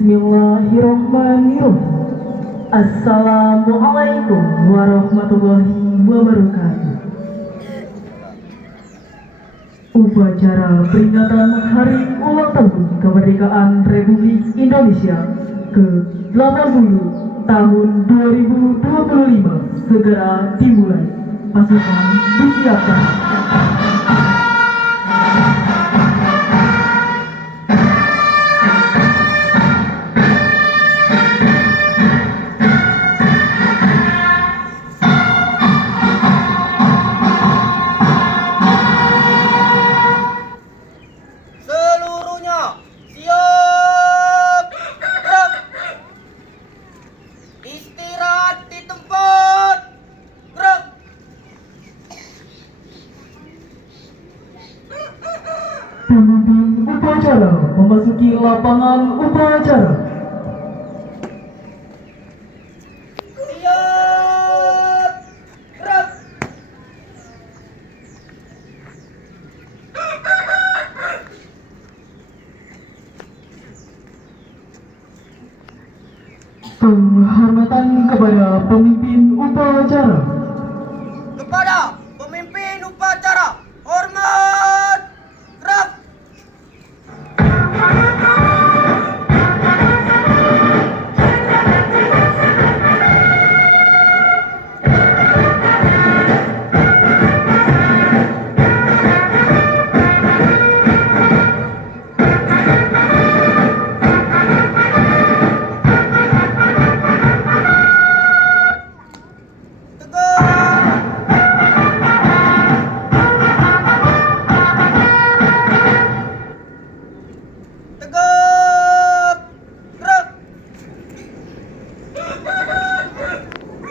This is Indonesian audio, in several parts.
Bismillahirrahmanirrahim. Assalamualaikum warahmatullahi wabarakatuh. Upacara peringatan Hari Ulang Tahun Kemerdekaan Republik Indonesia ke-80 tahun 2025 segera dimulai. Pasukan disiapkan. Pemimpin upacara memasuki lapangan upacara. Siap, gerak. Penghormatan kepada pemimpin upacara. Kepada pemimpin upacara, hormat, gerak.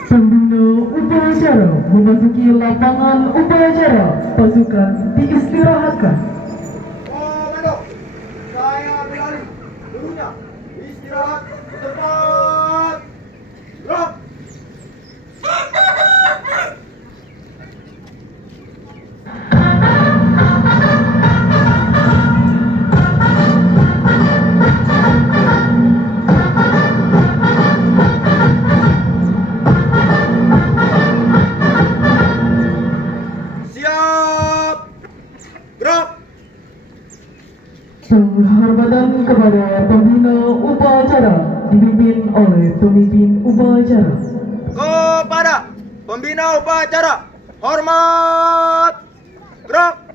Pembina upacara memasuki lapangan upacara. Pasukan diistirahatkan. Komando, saya berlari. Gurunya, istirahat di tempat. Gerak. Siap, gerak. Penghormatan kepada pembina upacara dipimpin oleh pemimpin upacara. Kepada pembina upacara, hormat, gerak.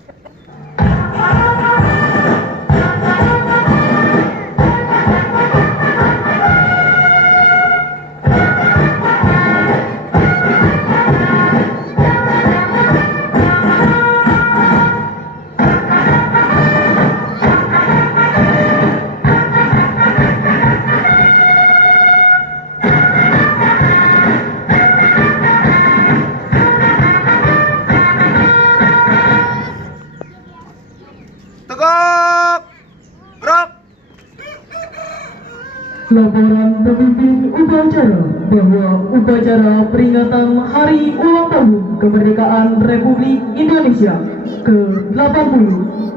Tegak, gerak. Laporan pemimpin upacara bahwa upacara peringatan Hari Ulang Tahun Kemerdekaan Republik Indonesia ke-80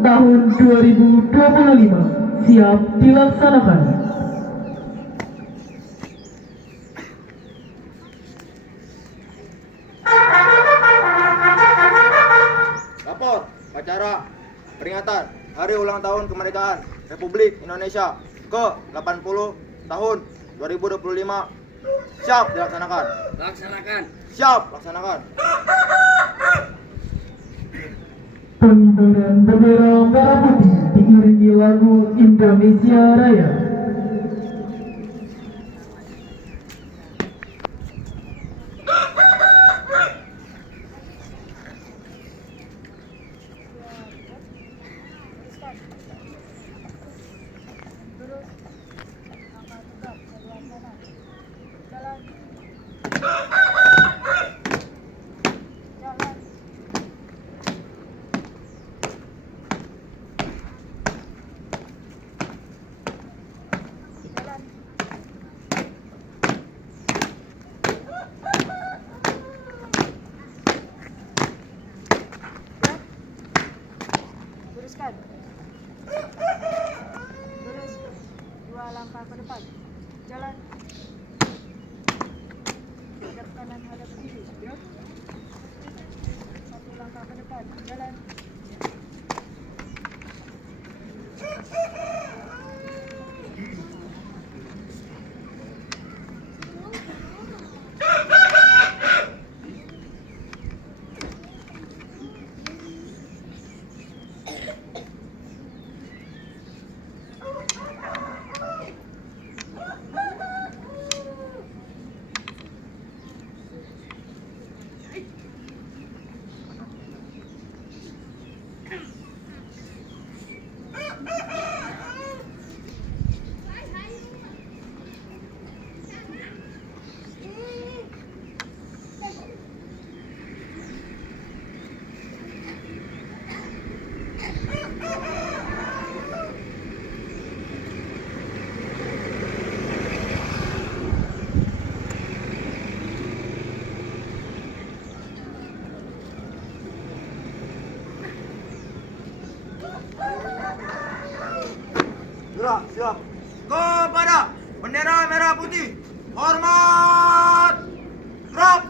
tahun 2025 siap dilaksanakan. Lapor acara peringatan Hari Ulang Tahun Kemerdekaan Republik Indonesia ke-80 tahun 2025 siap dilaksanakan. Laksanakan. Siap laksanakan. Pengibaran bendera merah putih diiringi lagu Indonesia Raya. Teruskan. Terus. 2, langkah ke depan. Jalan. Hadap kanan, hadap kiri. Satu langkah ke depan. Jalan. Gerak, siap. Kepada bendera merah putih. Hormat. Gerak.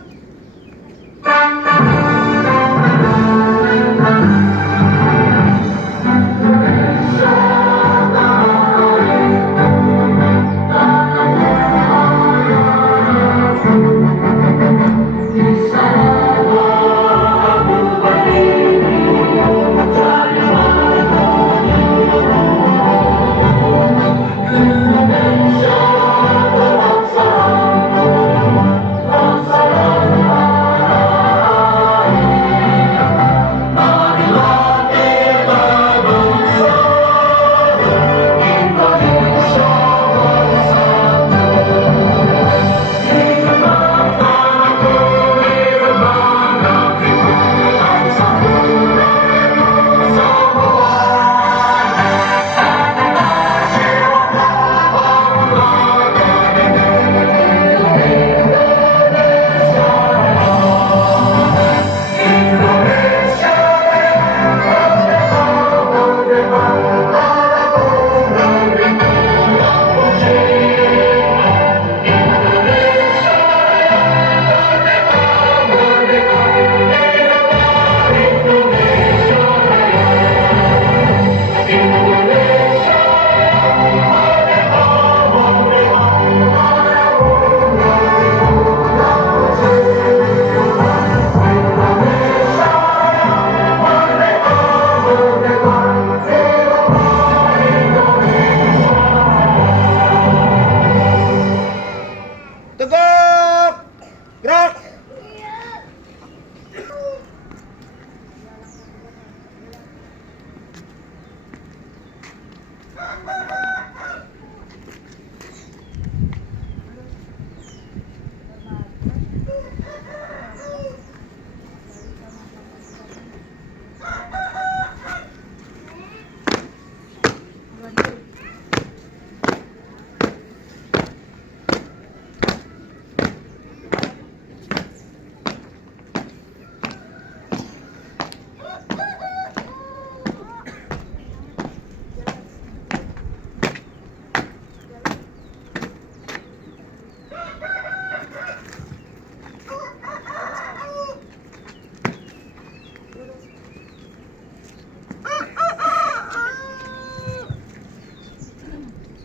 Tegak. Gerak.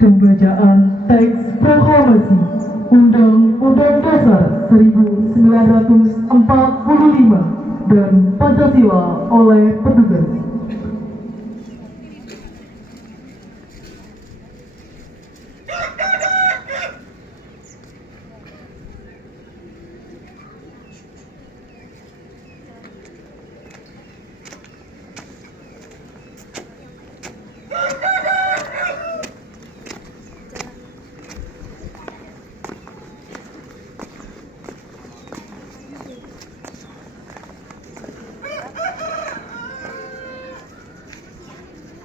Pembacaan teks proklamasi Undang-Undang Dasar 1945 dan Pancasila oleh petugas.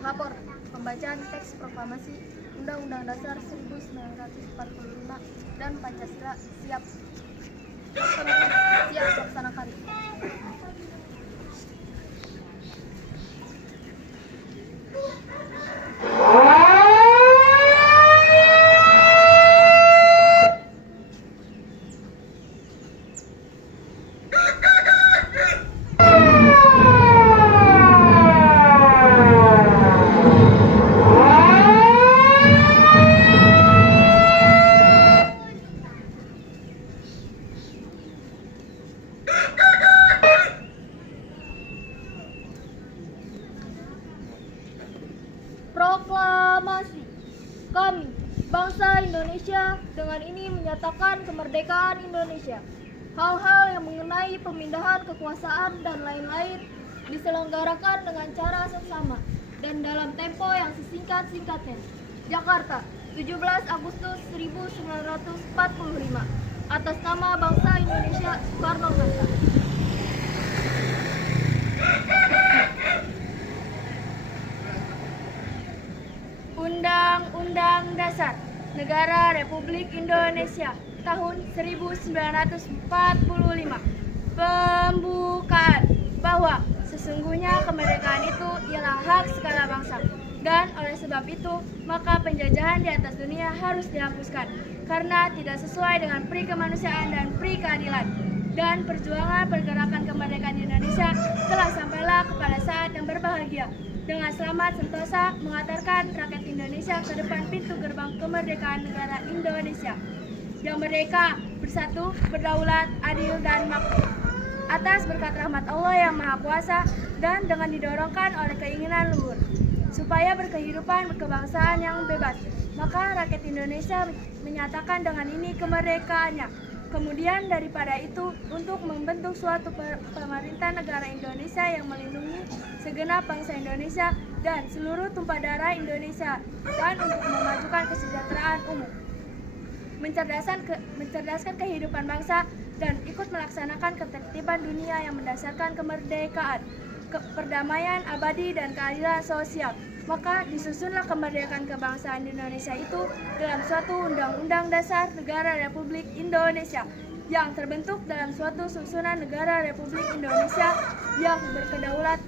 Lapor pembacaan teks proklamasi Undang-Undang Dasar 1945 dan Pancasila siap. Siap laksanakan. Proklamasi. Kami, bangsa Indonesia, dengan ini menyatakan kemerdekaan Indonesia. Hal-hal yang mengenai pemindahan kekuasaan dan lain-lain diselenggarakan dengan cara seksama dan dalam tempo yang sesingkat-singkatnya. Jakarta, 17 Agustus 1945. Atas nama bangsa Indonesia, Soekarno-Hatta. Undang-Undang Dasar Negara Republik Indonesia tahun 1945. Pembukaan bahwa sesungguhnya kemerdekaan itu ialah hak segala bangsa, dan oleh sebab itu maka penjajahan di atas dunia harus dihapuskan karena tidak sesuai dengan pri kemanusiaan dan pri keadilan. Dan perjuangan pergerakan kemerdekaan Indonesia telah sampailah kepada saat yang berbahagia dengan selamat sentosa mengantarkan rakyat Indonesia ke depan pintu gerbang kemerdekaan negara Indonesia yang merdeka, bersatu, berdaulat, adil, dan makmur. Atas berkat rahmat Allah yang Maha Kuasa dan dengan didorongkan oleh keinginan luhur supaya berkehidupan kebangsaan yang bebas, maka rakyat Indonesia menyatakan dengan ini kemerdekaannya. Kemudian daripada itu, untuk membentuk suatu pemerintah negara Indonesia yang melindungi segenap bangsa Indonesia dan seluruh tumpah darah Indonesia, dan untuk memajukan kesejahteraan umum, mencerdaskan kehidupan bangsa, dan ikut melaksanakan ketertiban dunia yang mendasarkan kemerdekaan, perdamaian abadi, dan keadilan sosial. Maka disusunlah kemerdekaan kebangsaan Indonesia itu dalam suatu Undang-Undang Dasar Negara Republik Indonesia yang terbentuk dalam suatu susunan negara Republik Indonesia yang berkedaulat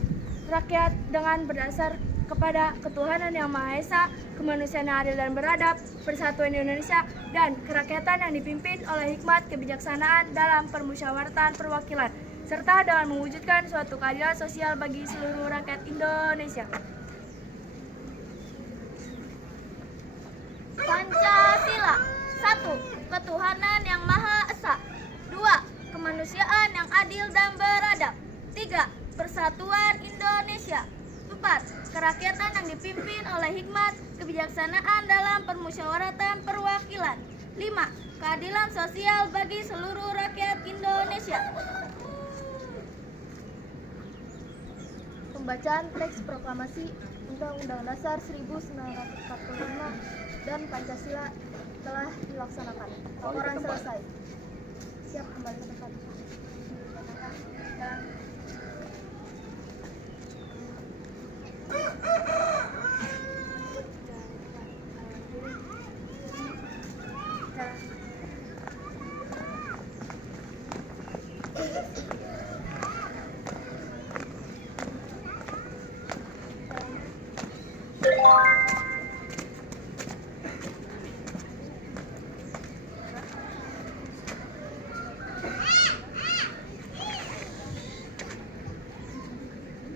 rakyat dengan berdasar kepada ketuhanan yang Maha Esa, kemanusiaan yang adil dan beradab, persatuan Indonesia, dan kerakyatan yang dipimpin oleh hikmat kebijaksanaan dalam permusyawaratan perwakilan, serta dalam mewujudkan suatu keadilan sosial bagi seluruh rakyat Indonesia. Pancasila. 1. Ketuhanan yang Maha Esa. 2. Kemanusiaan yang adil dan beradab. 3. Persatuan Indonesia. 4. Kerakyatan yang dipimpin oleh hikmat kebijaksanaan dalam permusyawaratan perwakilan. 5. Keadilan sosial bagi seluruh rakyat Indonesia. Pembacaan teks proklamasi Undang-Undang Dasar 1945 dan Pancasila telah dilaksanakan. Laporan selesai. Siap kembali ke tempat.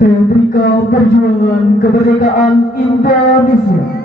Teatrika Perjuangan Kemerdekaan Indonesia.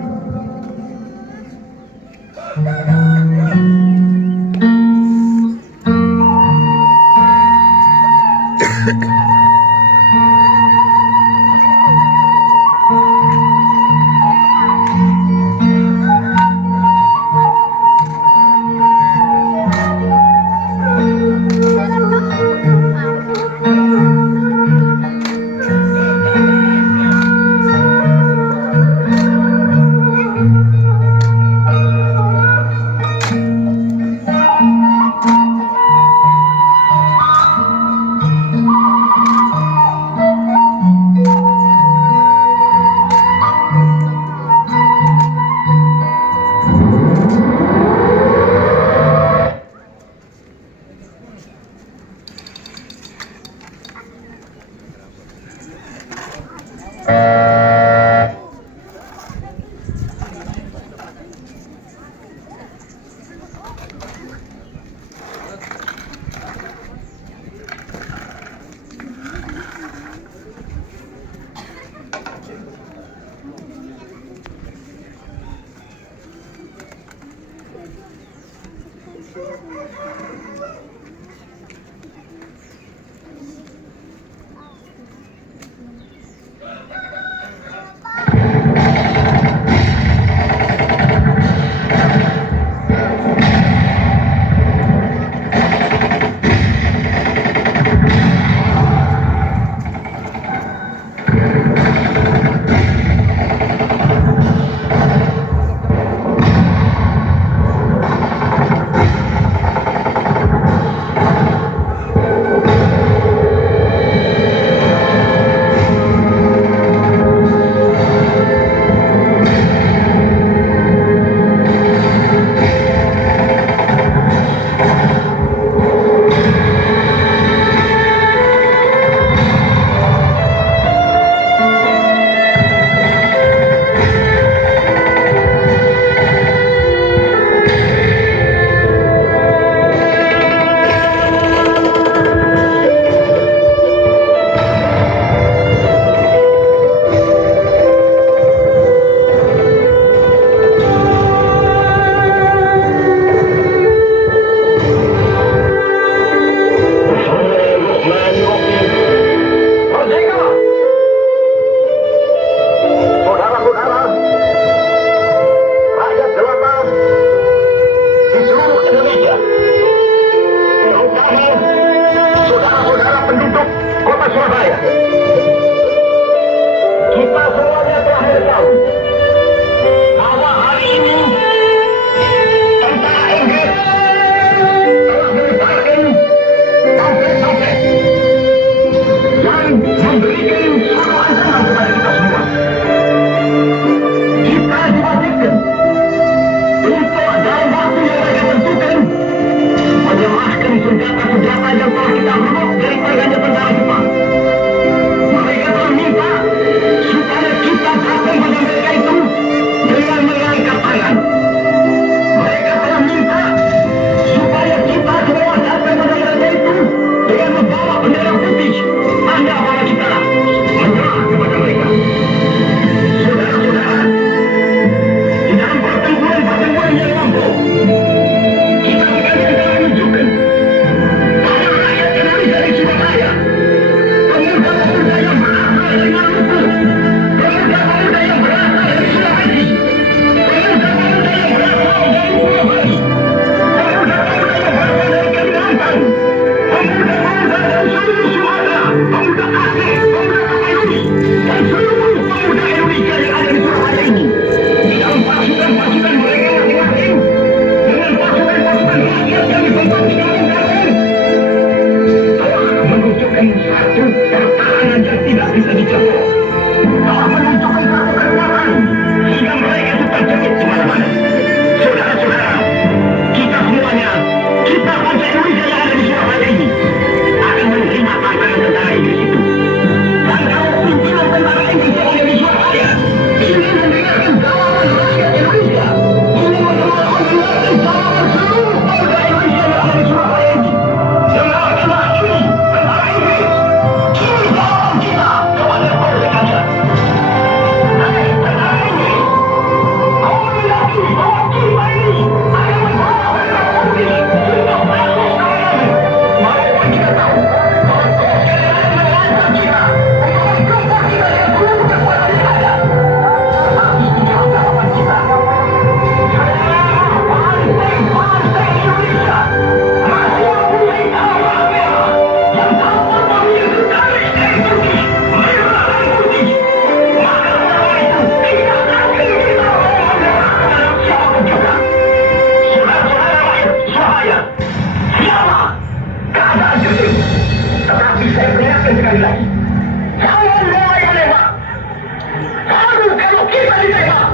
kita ditembak,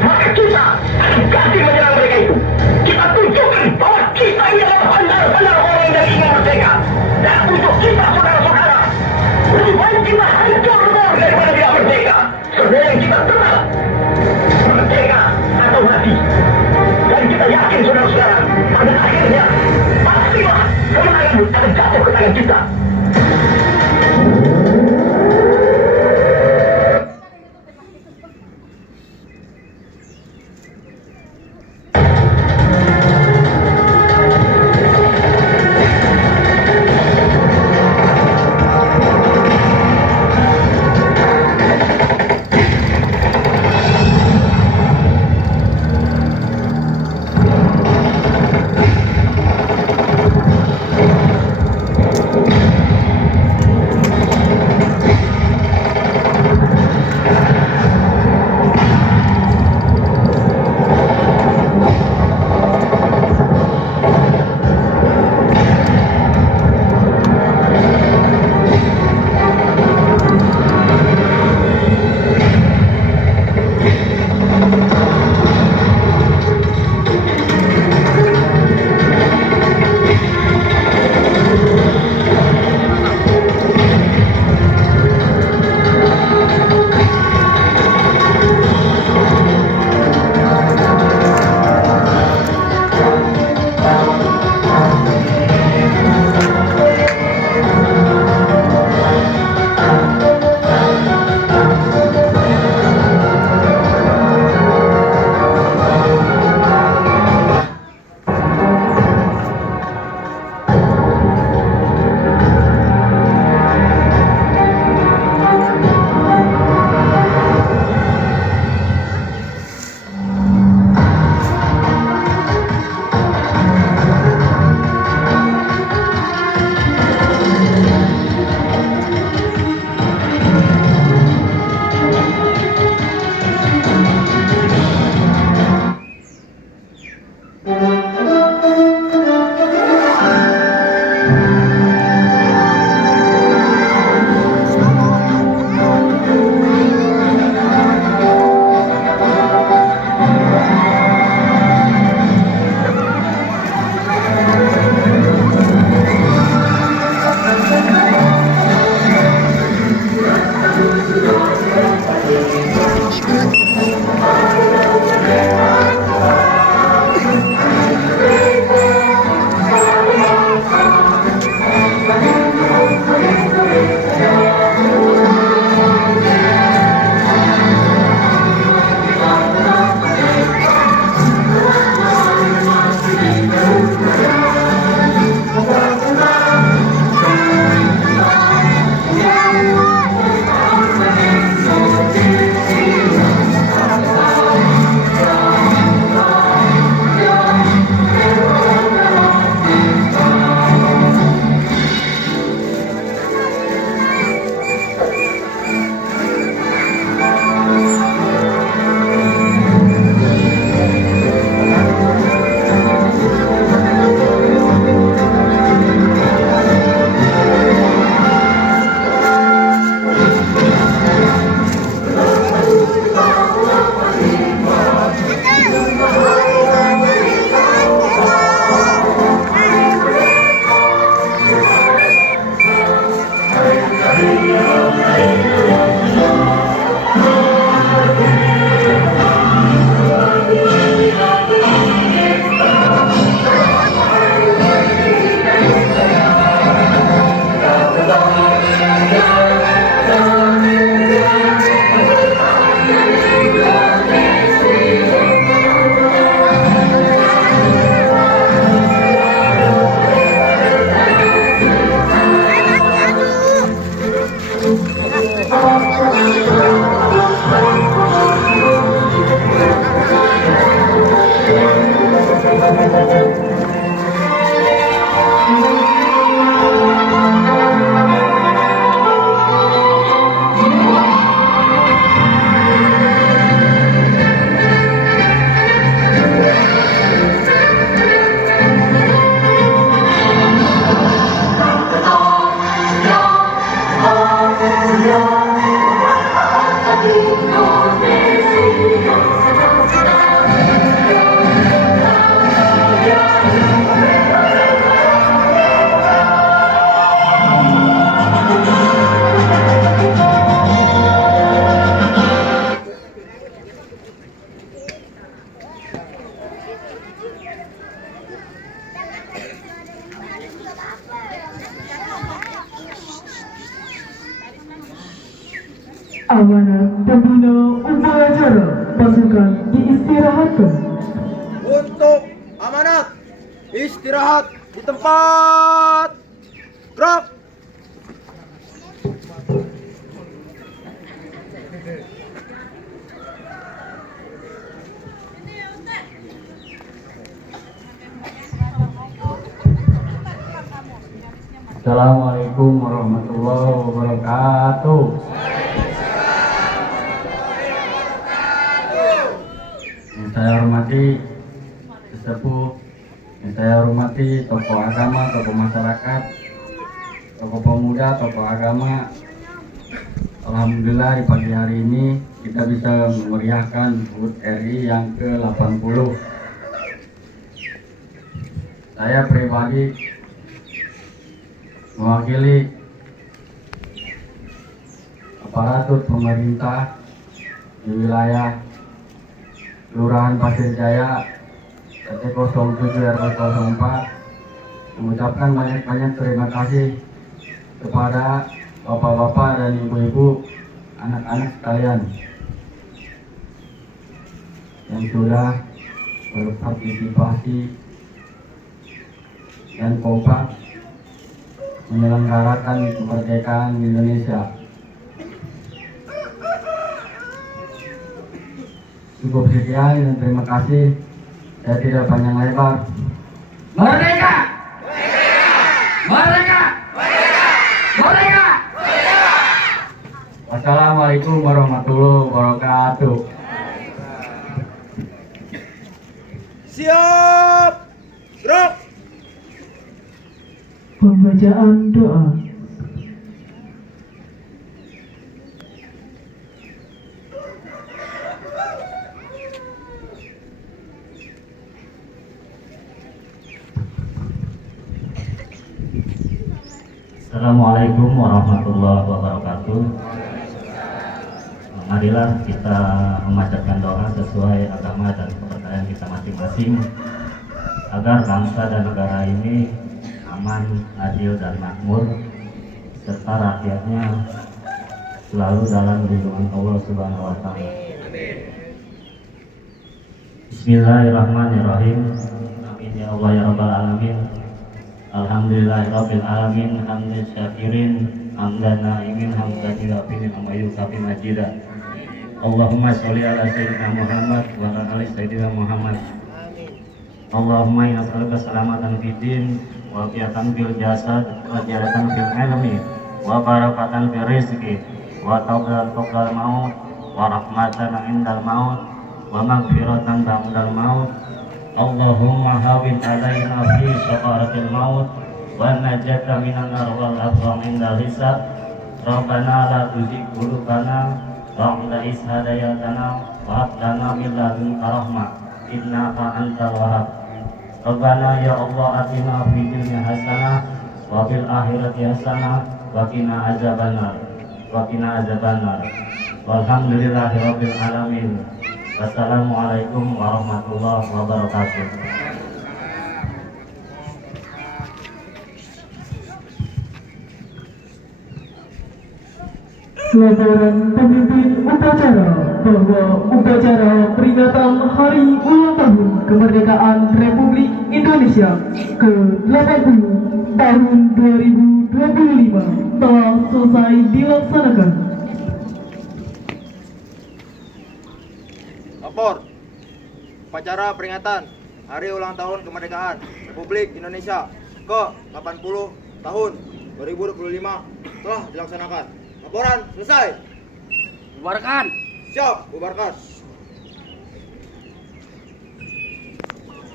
maka kita akan ganti menyerang mereka itu. Kita tunjukkan bahwa kita ini adalah benar-benar orang yang ingin merdeka. Dan untuk kita, saudara-saudara, lebih baik kita hancur lebur daripada tidak merdeka. Sebenarnya yang kita tetap merdeka atau mati. Dan kita yakin, saudara-saudara, pada akhirnya pastilah kemenangan akan jatuh ke tangan kita. Amanat pembina upacara pasukan diistirahatkan. Untuk amanat, istirahat di tempat. Gerak. Assalamualaikum warahmatullahi wabarakatuh. Yang saya hormati sesepuh, yang saya hormati tokoh agama, tokoh masyarakat, tokoh pemuda, tokoh agama. Alhamdulillah di pagi hari ini kita bisa memeriahkan HUT RI yang ke-80. Saya pribadi mewakili aparatur pemerintah di wilayah Kelurahan Pasir Jaya RT 07 RW 04 mengucapkan banyak-banyak terima kasih kepada bapak-bapak dan ibu-ibu, anak-anak sekalian yang sudah berpartisipasi dan kompak menyelenggarakan kemerdekaan Indonesia. Cukup sekian dan terima kasih. Saya tidak panjang lebar. Merdeka! Merdeka! Merdeka! Wassalamualaikum warahmatullahi wabarakatuh. Siap. Gerak. Pembacaan doa. Assalamualaikum warahmatullahi wabarakatuh. Marilah kita memanjatkan doa sesuai agama dan kepercayaan kita masing-masing agar bangsa dan negara ini aman, adil dan makmur serta rakyatnya selalu dalam lindungan Allah Subhanahu wa taala. Bismillahirrahmanirrahim. Amin ya Allah ya rabbal alamin. Alhamdulillahirabbil alamin, hamdan syakirin, hamdan naimin, hamdan tilafin, amayu kafin majida. Allahumma sholli ala sayyidina Muhammad wa ala ali sayyidina Muhammad. Allahumma inna nas'aluka salamatan fid din wa afiatan fil jasad wa ziyadatan fil ilmi wa barakatan fil rizqi wa tawbatan qabla maut wa rahmatan indal maut wa maghfiratan ba'dal maut. Allahumma hawin alaina fi syafaratil maut wa najata minan nar wal afram indal hisab. Rabbana la tuzigh qulubana ba'da idh hadaytana wa hab lana min ladunka rahmah innaka antal wahhab. Rabbana ya Allah atina fid dunya hasanah wa fil akhirati hasanah wa qina azabannar wa qina azabannar. Walhamdulillahirabbil alamin. Wassalamualaikum warahmatullahi wabarakatuh. Laporan pemimpin upacara bahwa upacara peringatan Hari Ulang Tahun Kemerdekaan Republik Indonesia ke-80 tahun 2025 telah selesai dilaksanakan. Lapor. Upacara peringatan Hari Ulang Tahun Kemerdekaan Republik Indonesia ke-80 tahun 2025 telah dilaksanakan. Laporan selesai. Bubarkan. Siap, bubarkan.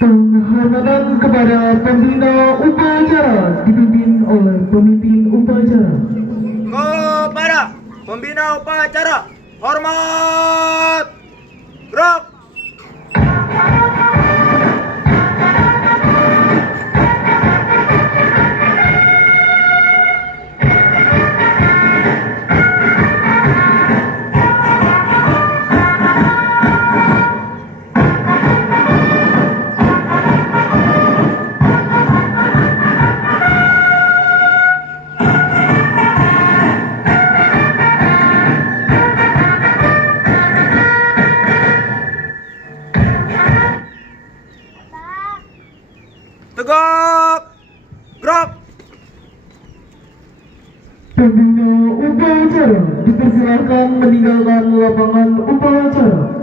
Penghormatan kepada pembina upacara dipimpin oleh pemimpin upacara. Kepada pembina upacara, hormat. Gerak. dipersilahkan meninggalkan lapangan upacara.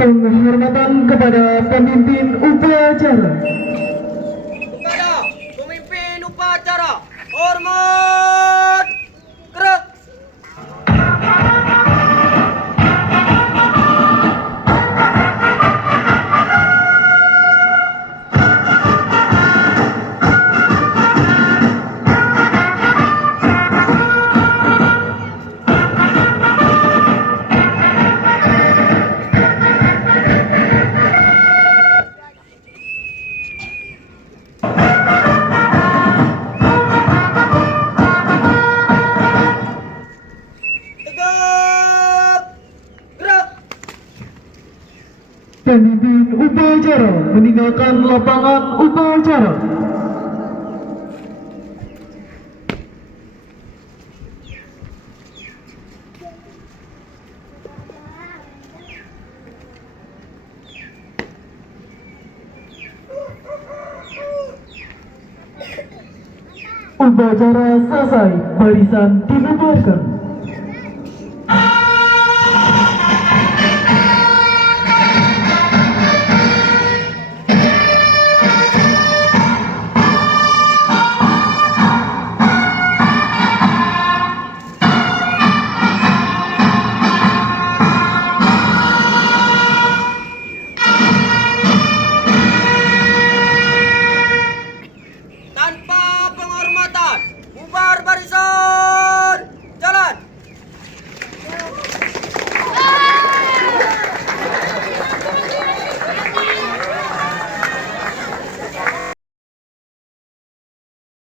Penghormatan kepada pemimpin upacara. Kepada pemimpin upacara, hormat, gerak. Tegak, gerak. Pemimpin upacara meninggalkan lapangan upacara. Upacara selesai, barisan dibubarkan.